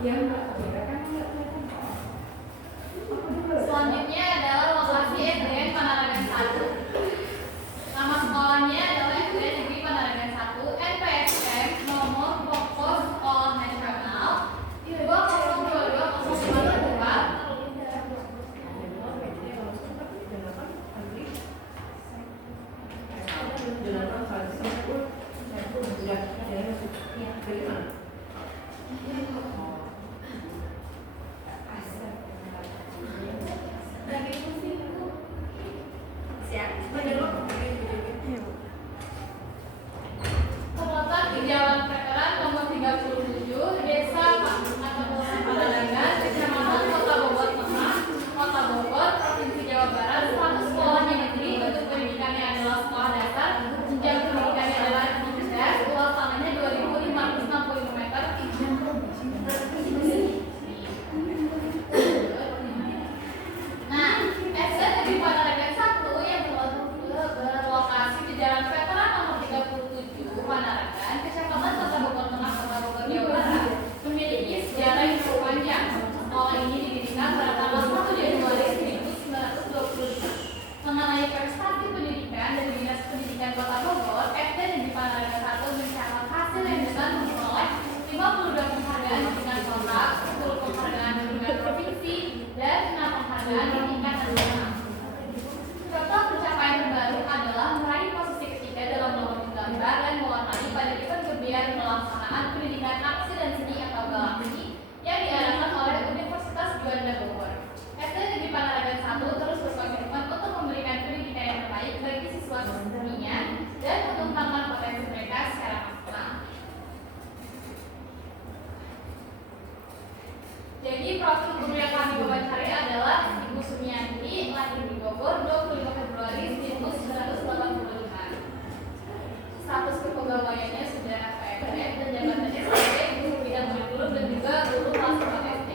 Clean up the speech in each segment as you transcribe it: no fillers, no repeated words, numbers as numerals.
Selanjutnya adalah lokasi SDN Panaragan 1. Nama sekolahnya adalah SDN Negeri Panaragan 1, NPSM, nomor pokok sekolah nasional 2022054. Terletak di Jalan Veteran nomor 37, Desa Kabupaten Panaragan, Kecamatan Kota Bogor Tengah, Kota Bogor, Provinsi Jawa Barat. Status sekolahnya negeri, untuk pendidikannya adalah sekolah dasar, jenjang pendidikannya adalah ITS, luas tanahnya 2.565 meter. Nah, SDN Negeri Panaragan 1 yang berlokasi di Jalan Veteran nomor 37, Panaragan, Kecamatan Kota Bogor Tengah, Kota Bogor, Jawa Barat, memiliki sejarah yang cukup panjang. Sekolah ini didirikan pada tanggal 1 Januari 1925. Mengenai prestasi pendidikan dari Dinas Pendidikan Kota Bogor, SDN Negeri Panaragan 1 mencatat hasil yang dengan memperoleh 52 penghargaan di tingkat kota, 10 penghargaan di tingkat provinsi, dan 6 penghargaan di tingkat nasional. Contoh pencapaian terbaru adalah meraih posisi ketiga dalam lomba gambar dan mewarnai pada event kegiatan pelaksanaan pendidikan aksi dan seni atau galaksi yang diadakan oleh Universitas Juanda Bogor. SDN Negeri Panaragan 1 terus berkomitmen untuk memberikan pendidikan yang terbaik bagi siswa-siswinya dan mengembangkan potensi mereka secara maksimal. Jadi profil guru yang kami wawancari adalah Ibu Sumiyanti, lahir di Bogor 25 Februari 1985. Status kepegawaiannya sudah PNS dan jabatannya sebagai guru bidang kurikulum dan juga guru kelas 4 SD.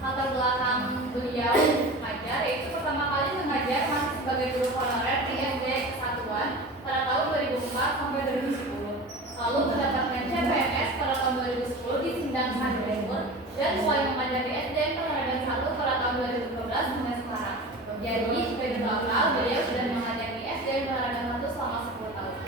Latar belakang beliau mengajar yaitu pertama kali mengajar masih sebagai guru honorer di SD Kesatuan pada tahun 2004 sampai 2010. Lalu mendapatkan CPNS pada tahun 2010 di Sindang Bogor dan mulai mengajar di SDN Panaragan 1 pada tahun 2012 hingga sekarang. Jadi sebagai total beliau sudah mengajar di SDN Panaragan 1 selama 10 tahun.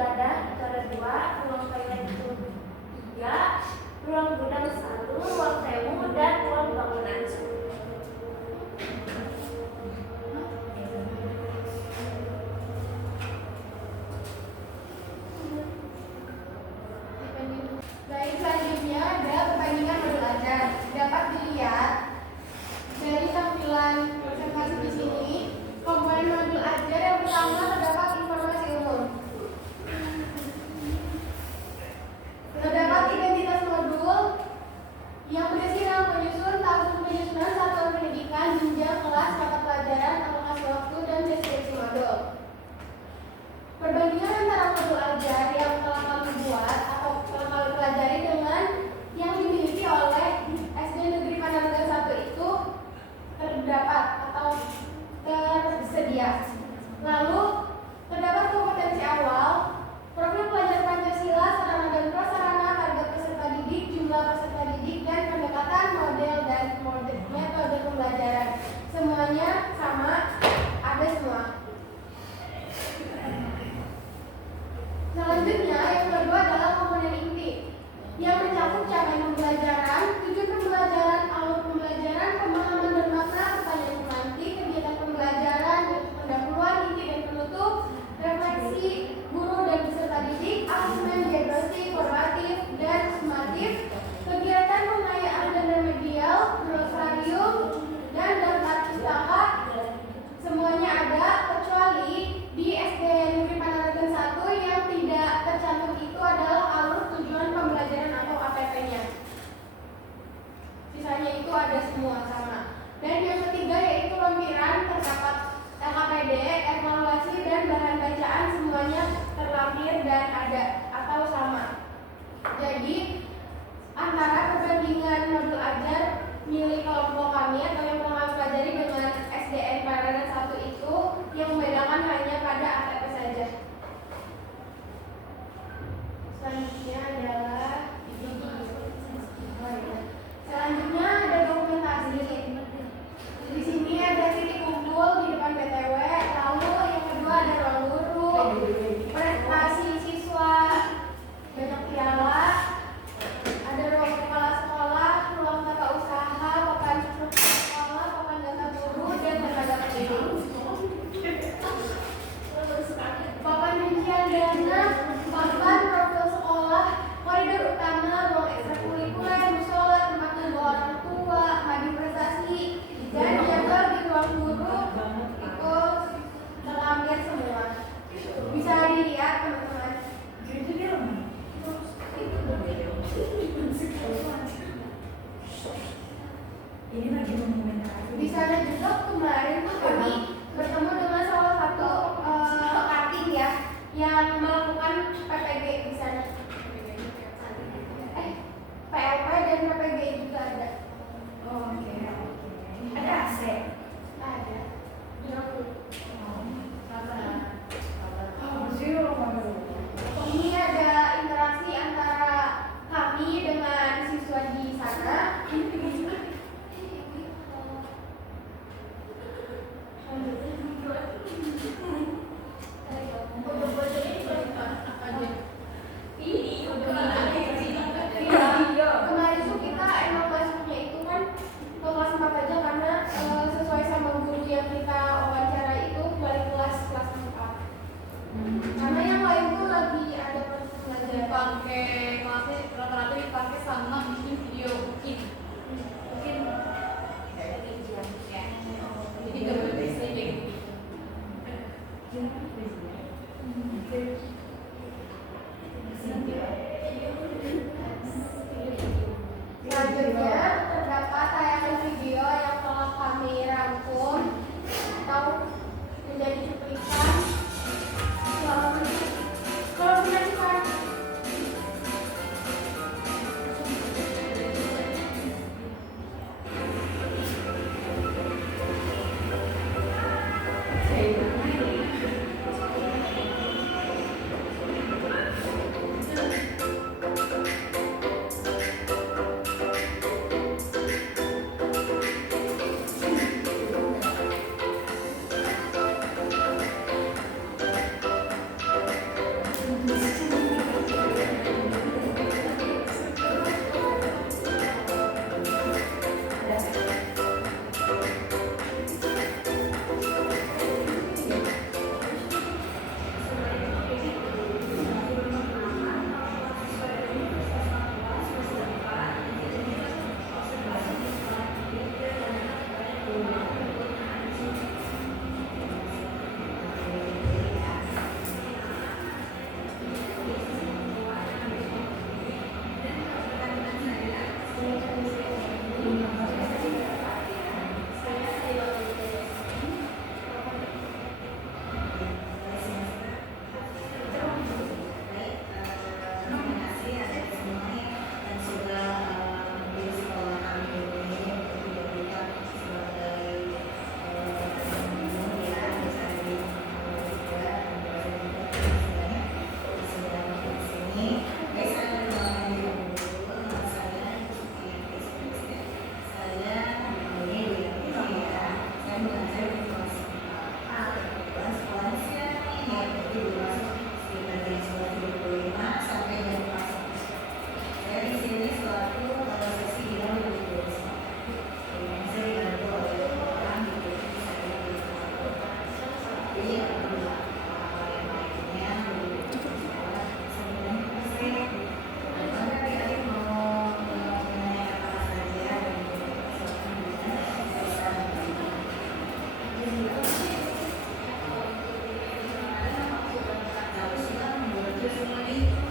ibadah itu ada 2, ruang toilet itu 3, ruang gudang 1, ruang tamu dan ruang bangunan. Baik, selanjutnya ada perbandingan modul ajar. Dapat dilihat dari tampilan presentasi di sini, komponen modul ajar yang pertama terdapat informasi umum. Terdapat identitas modul yang berisi nama penyusun, tahun penyusunan, satuan pendidikan, jenjang kelas, mata pelajaran, alokasi waktu, dan deskripsi modul. Perbandingan antara modul ajar yang telah kami buat atau telah kami pelajari dengan yang dimiliki oleh SD Negeri Panaraga 1 itu terdapat atau tersedia. Lalu terdapat kompetensi awal, profil pelajar Pancasila, sarana dan prasarana, target peserta didik, jumlah peserta didik, dan pendekatan model dan metode pembelajaran. Semuanya sama, ada semua. Selanjutnya, yang kedua adalah komponen inti yang mencakup capaian pembelajaran, tujuan pembelajaran, alur pembelajaran, pemahaman dan makna, pertanyaan pemantik, kegiatan pembelajaran, pendahuluan, inti dan penutup, refleksi guru dan peserta didik, asesmen, diagnostik, formatif, dan sumatif, kegiatan pengayaan dan remedial, glosarium, dan daftar pustaka. Semuanya ada kecuali di SD Negeri Panaraga 1 yang tidak tercantum itu adalah alur tujuan pembelajaran atau APP-nya. Sisanya itu ada semua sama. Dan yang ketiga yaitu lampiran terdapat LKPD, evaluasi dan bahan bacaan semuanya terlampir dan ada atau sama. Jadi antara perbandingan modul ajar milik kelompok kami atau yang telah kami pelajari dengan SDN Panaraga 1 itu yang membedakan hanya pada APP saja. Selanjutnya adalah selanjutnya ada dokumentasi. Di sini ada titik kumpul di depan PTW, lalu yang kedua ada ruang guru, prestasi siswa, banyak piala, ada ruang kepala sekolah, ruang tata usaha, papan sekolah, papan data guru, dan tenaga pendidik. Papan rincian dana, papan profil sekolah, koridor utama, ruang ekstrakurikuler, musola, tempat tunggu orang tua, madi prestasi, dan jadwal di ruang guru itu terlampir semua. Bisa dilihat teman-teman. Di sana juga kemarin tuh kami bertemu dengan salah satu kantin ya yang melakukan PPG di sana. PLP dan PPG juga ada. Oh, oke. Ada AC? Ada. Ini ada interaksi antara kami dengan siswa di sana. Jadi